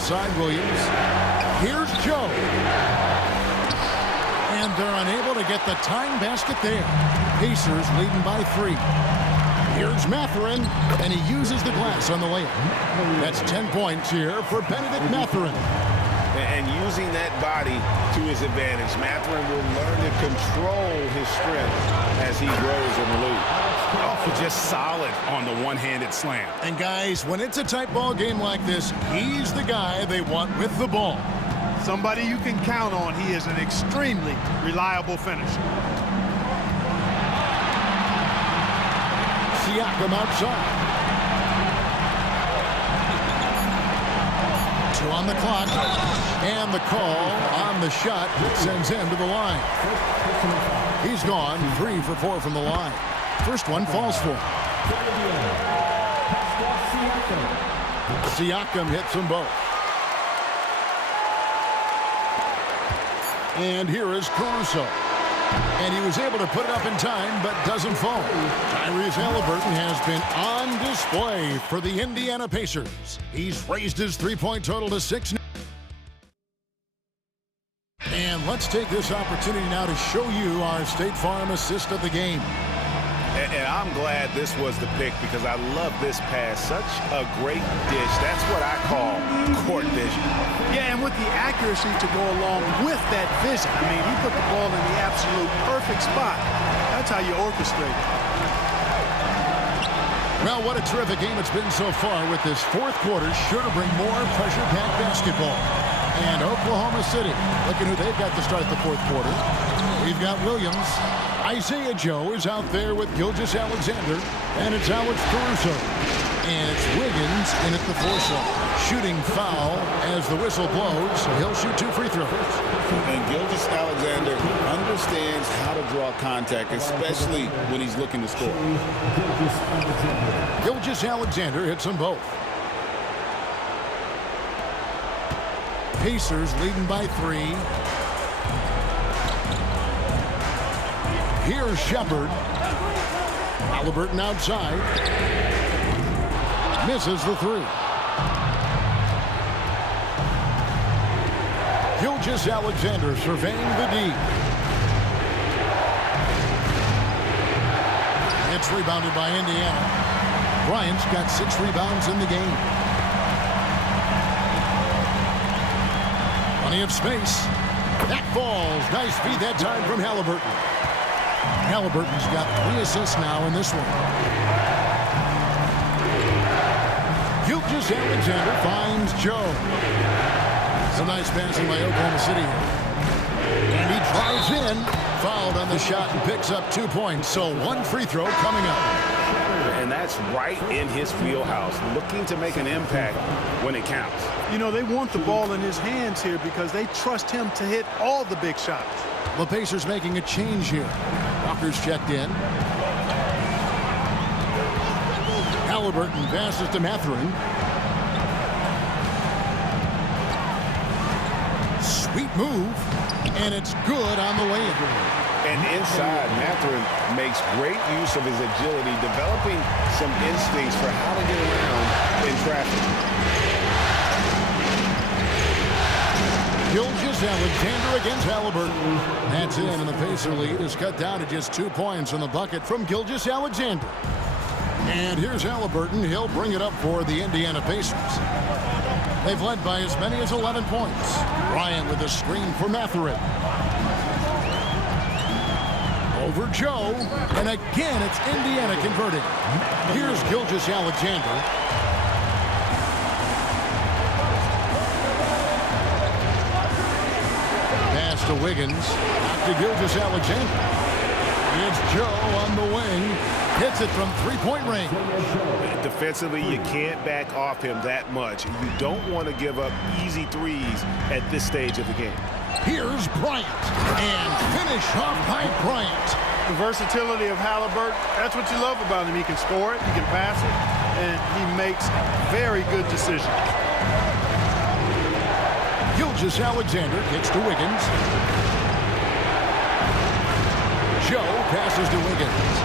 outside Williams. Here's Joe. And they're unable to get the tying basket there. Pacers leading by 3. Here's Mathurin, and he uses the glass on the layup. That's 10 points here for Benedict Mathurin. And using that body to his advantage, Mathurin will learn to control his strength as he grows in the league. Oh, just solid on the one-handed slam. And guys, when it's a tight ball game like this, he's the guy they want with the ball. Somebody you can count on. He is an extremely reliable finisher. Siakam outside. 2 on the clock. And the call on the shot that sends him to the line. He's gone 3 for 4 from the line. First one falls for him. Siakam hits them both. And here is Caruso. And he was able to put it up in time, but doesn't fall. Tyrese Haliburton has been on display for the Indiana Pacers. He's raised his three-point total to 6. And let's take this opportunity now to show you our State Farm assist of the game. And I'm glad this was the pick because I love this pass. Such a great dish. That's what I call court vision. Yeah, and with the accuracy to go along with that vision. I mean, he put the ball in the absolute perfect spot. That's how you orchestrate it. Well, what a terrific game it's been so far with this fourth quarter. Sure to bring more pressure-packed basketball. And Oklahoma City, look at who they've got to start the fourth quarter. We've got Williams. Isaiah Joe is out there with Gilgeous-Alexander, and it's Alex Caruso. And it's Wiggins in at the force line. Shooting foul as the whistle blows. He'll shoot 2 free throws. And Gilgeous-Alexander understands how to draw contact, especially when he's looking to score. Gilgeous-Alexander hits them both. Pacers leading by 3. Here's Shepard. Haliburton outside. Misses the 3. Gilgeous-Alexander surveying the D. It's rebounded by Indiana. Bryant's got 6 rebounds in the game. Plenty of space. That falls. Nice feed that time from Haliburton. Haliburton's got 3 assists now in this one. Gilgeous-Alexander finds Joe. Some nice passing by Oklahoma City. And he drives in, fouled on the shot, and picks up 2 points. So 1 free throw coming up. And that's right in his wheelhouse, looking to make an impact when it counts. You know, they want the ball in his hands here because they trust him to hit all the big shots. The Pacers making a change here. Walker's checked in. Haliburton passes to Mathurin. Sweet move, and it's good on the way in. And inside, Mathurin makes great use of his agility, developing some instincts for how to get around in traffic. Gilgeous-Alexander against Haliburton. That's in, and the Pacer lead is cut down to just 2 points in the bucket from Gilgeous-Alexander. And here's Haliburton. He'll bring it up for the Indiana Pacers. They've led by as many as 11 points. Bryant with a screen for Mathurin. Over Joe, and again it's Indiana converting. Here's Gilgeous-Alexander. Pass to Wiggins. Back to Gilgeous-Alexander. It's Joe on the wing. Hits it from 3-point range. Defensively, you can't back off him that much. You don't want to give up easy threes at this stage of the game. Here's Bryant, and finish off by Bryant. The versatility of Haliburton, that's what you love about him. He can score it, he can pass it, and he makes very good decisions. Gilgeous-Alexander kicks to Wiggins. Joe passes to Wiggins.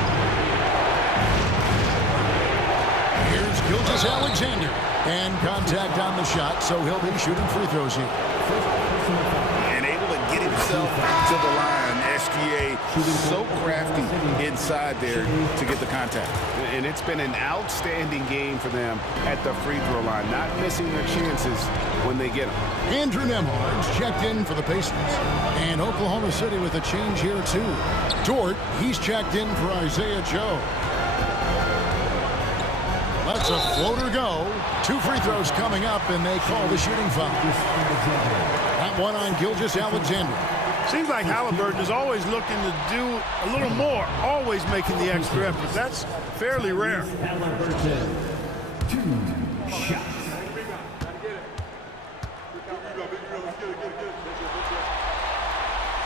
Here's Gilgeous Gilgeous-Alexander. And contact on the shot, so he'll be shooting free throws here. And able to get himself to the line. SGA so crafty inside there to get the contact. And it's been an outstanding game for them at the free throw line, not missing their chances when they get them. Andrew Nembhard's checked in for the Pacers. And Oklahoma City with a change here, too. Dort, he's checked in for Isaiah Joe. Lets a floater go. 2 free throws coming up, and they call the shooting foul. That one on Gilgeous-Alexander. Seems like Halliburton is always looking to do a little more, always making the extra effort. That's fairly rare. Halliburton, 2 shots.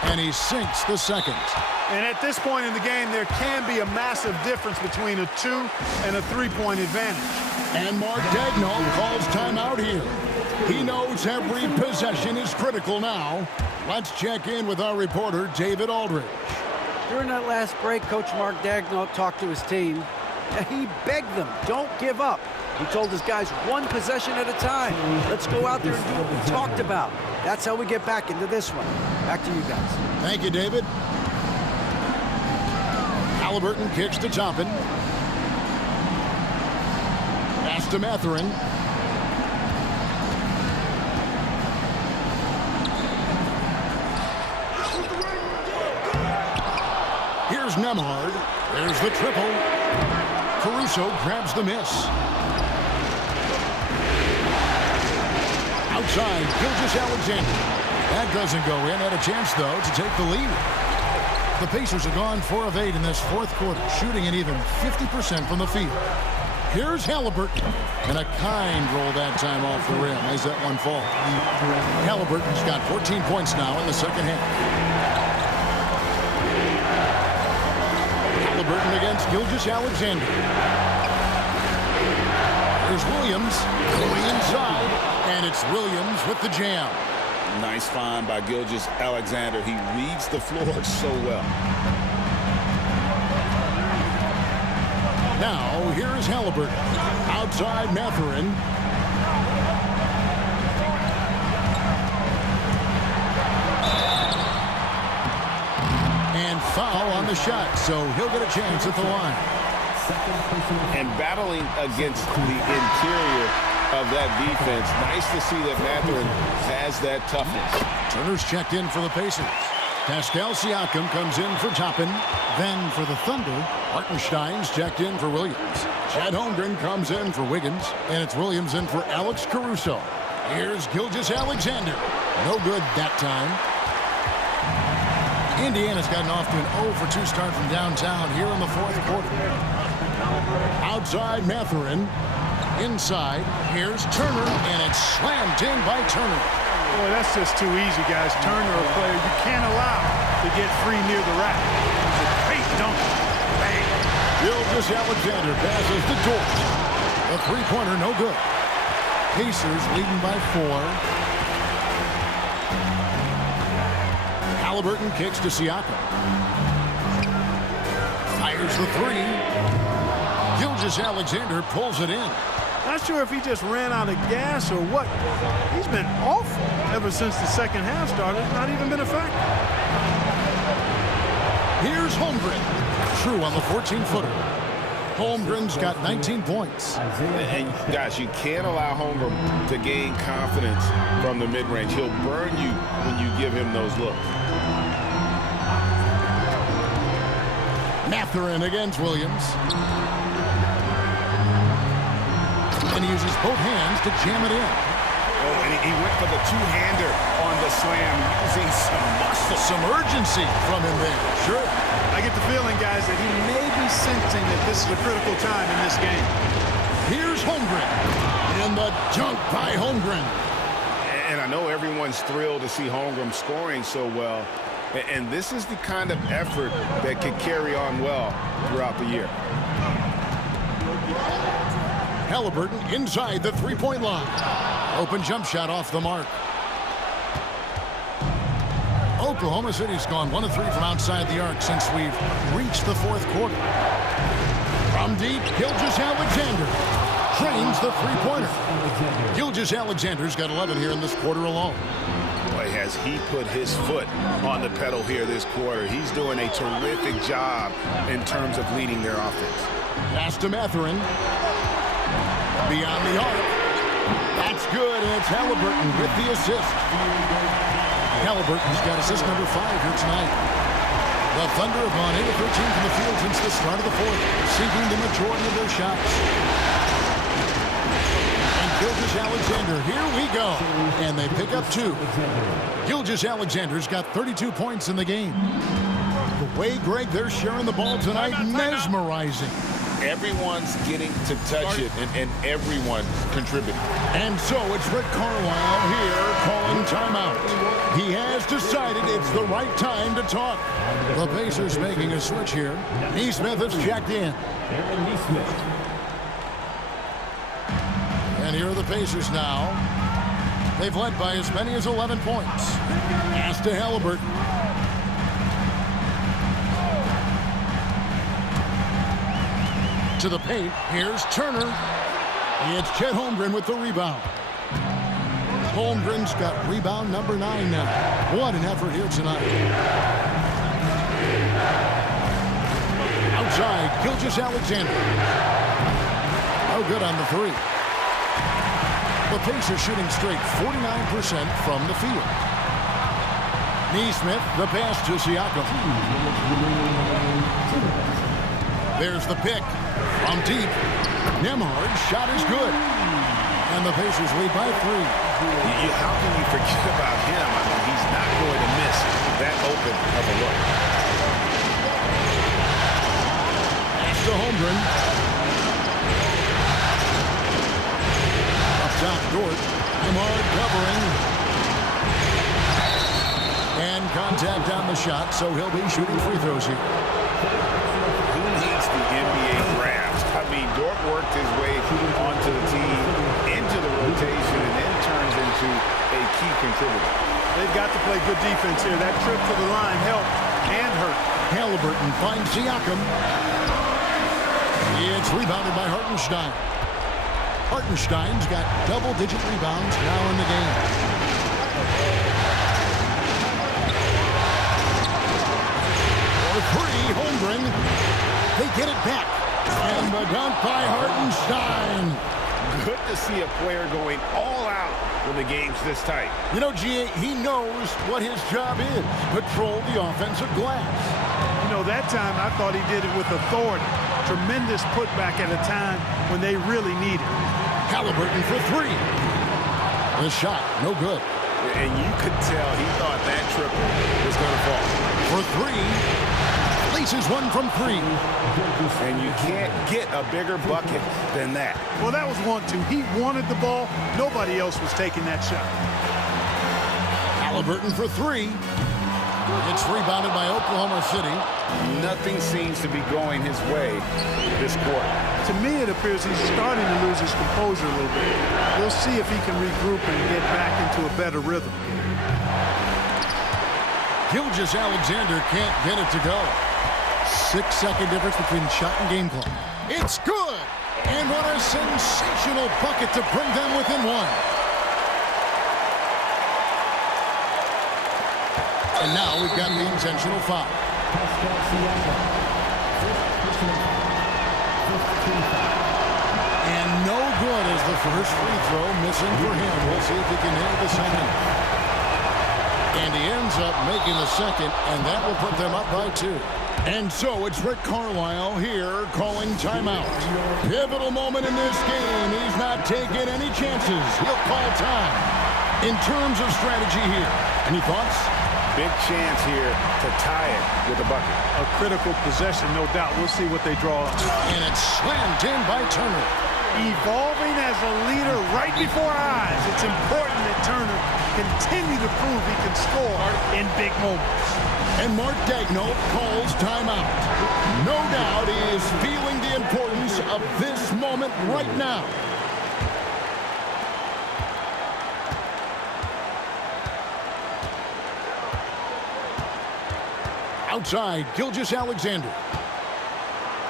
And he sinks the second. And at this point in the game, there can be a massive difference between a 2 and a 3-point advantage. And Mark Daigneault calls timeout here. He knows every possession is critical now. Let's check in with our reporter, David Aldridge. During that last break, Coach Mark Daigneault talked to his team. He begged them, don't give up. He told his guys, 1 possession at a time. Let's go out there and do what we talked about. That's how we get back into this one. Back to you guys. Thank you, David. Halliburton kicks to Toppin. Pass to Mathurin. Here's Nembhard. There's the triple. Caruso grabs the miss. Outside, Gilgeous-Alexander. That doesn't go in. Had a chance, though, to take the lead. The Pacers have gone 4 of 8 in this 4th quarter, shooting an even 50% from the field. Here's Halliburton. And a kind roll that time off the rim as that one falls. Halliburton's got 14 points now in the second half. Halliburton against Gilgeous-Alexander. There's Williams going inside, and it's Williams with the jam. Nice find by Gilgeous-Alexander. He reads the floor so well. Now, here's Halliburton. Outside Mathurin. And foul on the shot, so he'll get a chance at the line. And battling against the interior of that defense. Nice to see that Mathurin has that toughness. Turner's checked in for the Pacers. Pascal Siakam comes in for Toppin. Then for the Thunder, Hartenstein's checked in for Williams. Chet Holmgren comes in for Wiggins. And it's Williams in for Alex Caruso. Here's Gilgeous-Alexander. No good that time. Indiana's gotten off to an 0-for-2 start from downtown here in the 4th quarter. Outside Mathurin. Inside, here's Turner, and it's slammed in by Turner. Boy, that's just too easy, guys. Turner, a player you can't allow to get free near the rack. It's a great dunk. Bang. Gilgeous-Alexander passes to Dort. The three-pointer, no good. Pacers leading by 4. Halliburton kicks to Siakam. Fires the 3. Gilgeous-Alexander pulls it in. Not sure if he just ran out of gas or what. He's been awful ever since the second half started. Not even been a factor. Here's Holmgren. True on the 14-footer. Holmgren's got 19 points. And guys, you can't allow Holmgren to gain confidence from the mid-range. He'll burn you when you give him those looks. Mathurin against Williams. And he uses both hands to jam it in. Oh, and he went for the two-hander on the slam, using some muscle. Some urgency from him there. Sure. I get the feeling, guys, that he may be sensing that this is a critical time in this game. Here's Holmgren. And the dunk by Holmgren. And I know everyone's thrilled to see Holmgren scoring so well. And this is the kind of effort that can carry on well throughout the year. Halliburton inside the three-point line. Open jump shot off the mark. Oklahoma City's gone 1 of 3 from outside the arc since we've reached the 4th quarter. From deep, Gilgeous-Alexander. drains the three-pointer. Gilgeous-Alexander's got 11 here in this quarter alone. Boy, has he put his foot on the pedal here this quarter. He's doing a terrific job in terms of leading their offense. Pass to Mathurin. Beyond the arc. That's good, and it's Halliburton with the assist. Halliburton's got assist number 5 here tonight. The Thunder have gone 8 of 13 from the field since the start of the fourth, seeking the majority of their shots. And Gilgeous-Alexander, here we go. And they pick up 2. Gilgeous-Alexander's got 32 points in the game. The way, Greg, they're sharing the ball tonight, mesmerizing. Everyone's getting to touch it, and everyone contributing. And so it's Rick Carlisle here calling timeout. He has decided it's the right time to talk. The Pacers making a switch here. Nesmith is checked in. And here are the Pacers now. They've led by as many as 11 points. Pass to Halliburton. To the paint, here's Turner. It's Chet Holmgren with the rebound. Holmgren's got rebound number 9 now. What an effort here tonight. Outside, Gilgeous-Alexander. Oh, good on the 3. The Pacers shooting straight 49% from the field. Nesmith, the pass to Siakam. There's the pick. From deep, Nembhard's shot is good. And the Pacers lead by 3. How can you forget about him? I mean, he's not going to miss that open of a look. Pass to Holmgren. Up top, Dort. Nembhard covering. And contact on the shot, so he'll be shooting free throws here. Who needs the NBA draft? I mean, Dort worked his way onto the team, into the rotation, and then turns into a key contributor. They've got to play good defense here. That trip to the line helped and hurt. Halliburton finds Siakam. It's rebounded by Hartenstein. Hartenstein's got double-digit rebounds now in the game. For 3, Holmgren. They get it back. And the dunk by Hartenstein. Good to see a player going all out when the game's this tight. You know, G.A., he knows what his job is. Patrol the offensive glass. You know, that time I thought he did it with authority. Tremendous putback at a time when they really need it. Halliburton for 3. The shot, no good. And you could tell he thought that triple was going to fall. For 3. Laces one from 3. And you can't get a bigger bucket than that. Well, that was 1-2. He wanted the ball. Nobody else was taking that shot. Halliburton for 3. It's rebounded by Oklahoma City. Nothing seems to be going his way this quarter. To me, it appears he's starting to lose his composure a little bit. We'll see if he can regroup and get back into a better rhythm. Gilgeous-Alexander can't get it to go. 6-second difference between shot and game clock. It's good! And what a sensational bucket to bring them within 1. And now we've got the intentional foul. And no good as the first free throw missing for him. We'll see if he can hit the second. And he ends up making the second, and that will put them up by 2. And so it's Rick Carlisle here calling timeout. Pivotal moment in this game. He's not taking any chances. He'll call time. In terms of strategy here, any thoughts? Big chance here to tie it with a bucket. A critical possession, no doubt. We'll see what they draw up. And it's slammed in by Turner. Evolving as a leader right before our eyes. It's important that Turner continue to prove he can score in big moments. And Mark Daigneault calls timeout. No doubt he is feeling the importance of this moment right now. Outside, Gilgeous-Alexander.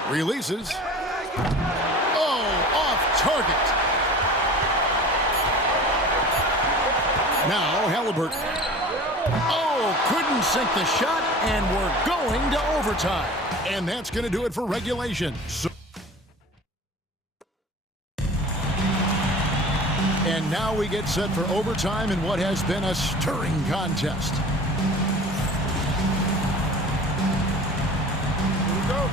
Releases. Oh, off target. Now Halliburton. Oh, couldn't sink the shot, and we're going to overtime. And that's going to do it for regulation. And now we get set for overtime in what has been a stirring contest. Here we go.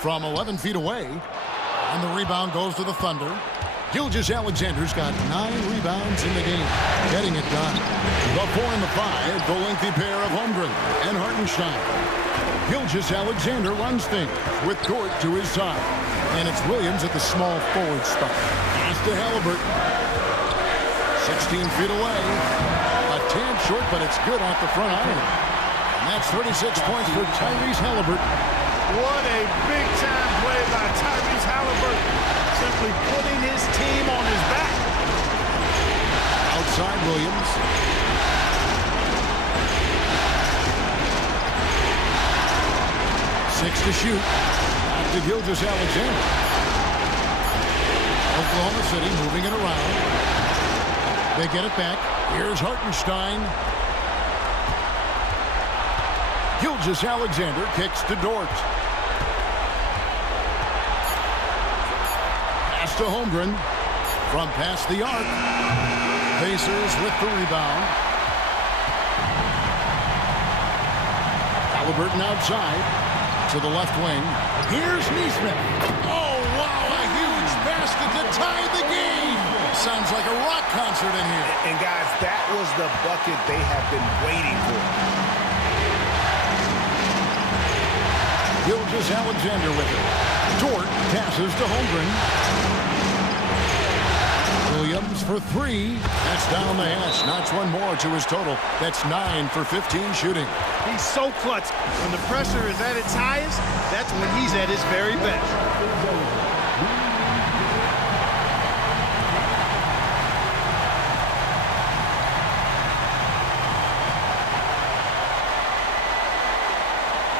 From 11 feet away, and the rebound goes to the Thunder. Gilgeous-Alexander's got 9 rebounds in the game, getting it done. The 4 and the 5, the lengthy pair of Holmgren and Hartenstein. Gilgeous-Alexander runs things with Dort to his side, and it's Williams at the small forward spot. Pass to Halliburton. 16 feet away. A tad short, but it's good off the front iron. And that's 36 points for Tyrese Halliburton. What a big-time play by Tyrese Halliburton. Simply putting his team on his back. Outside Williams. Six to shoot. Back to Gilgeous-Alexander. Oklahoma City moving it around. They get it back. Here's Hartenstein. Gilgeous-Alexander kicks to Dort. Pass to Holmgren from past the arc. Pacers with the rebound. Halliburton outside to the left wing. Here's Nesmith. Oh, wow, a huge basket to tie the game. Sounds like a rock concert in here. And guys, that was the bucket they have been waiting for. Gilgeous-Alexander with it. Dort passes to Holmgren. Williams for 3. That's down the hash. Knocks one more to his total. That's 9 for 15 shooting. He's so clutch. When the pressure is at its highest, that's when he's at his very best.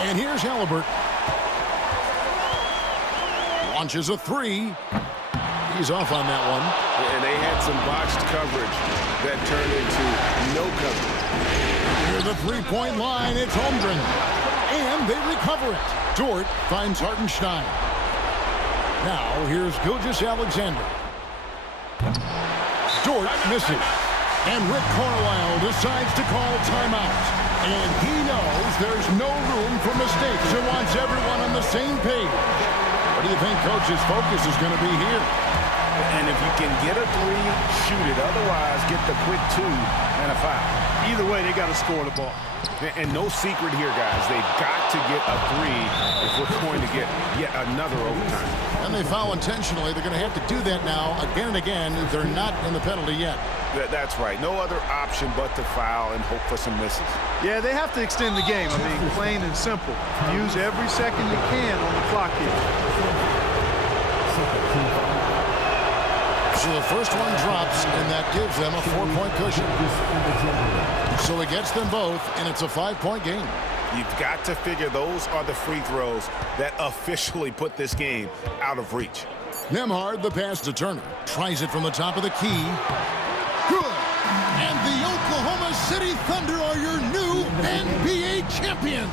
And here's Halliburton. Launches a 3. He's off on that one. And they had some botched coverage that turned into no coverage. Near the three-point line, it's Holmgren. And they recover it. Dort finds Hartenstein. Now, here's Gilgeous-Alexander. Dort misses. And Rick Carlisle decides to call timeout. And he knows there's no room for mistakes and wants everyone on the same page. What do you think Coach's focus is going to be here? And if you can get a 3, shoot it. Otherwise, get the quick 2 and a foul. Either way, they got to score the ball. And no secret here, guys. They've got to get a 3 if we're going to get yet another overtime. And they foul intentionally. They're going to have to do that now again and again. They're not in the penalty yet. That's right. No other option but to foul and hope for some misses. Yeah, they have to extend the game. I mean, plain and simple. Use every second you can on the clock here. So the first one drops, and that gives them a 4-point cushion. So he gets them both, and it's a 5-point game. You've got to figure those are the free throws that officially put this game out of reach. Nembhard, the pass to Turner. Tries it from the top of the key. Good. And the Oklahoma City Thunder are your new NBA champions.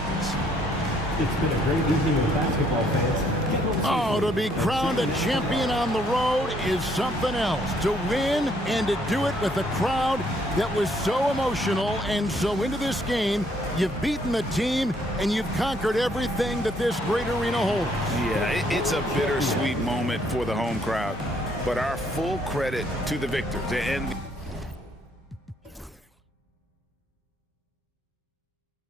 It's been a great evening of basketball, fans. Oh, to be crowned a champion on the road is something else. To win and to do it with a crowd that was so emotional and so into this game. You've beaten the team, and you've conquered everything that this great arena holds. Yeah, it's a bittersweet moment for the home crowd, but our full credit to the victors. And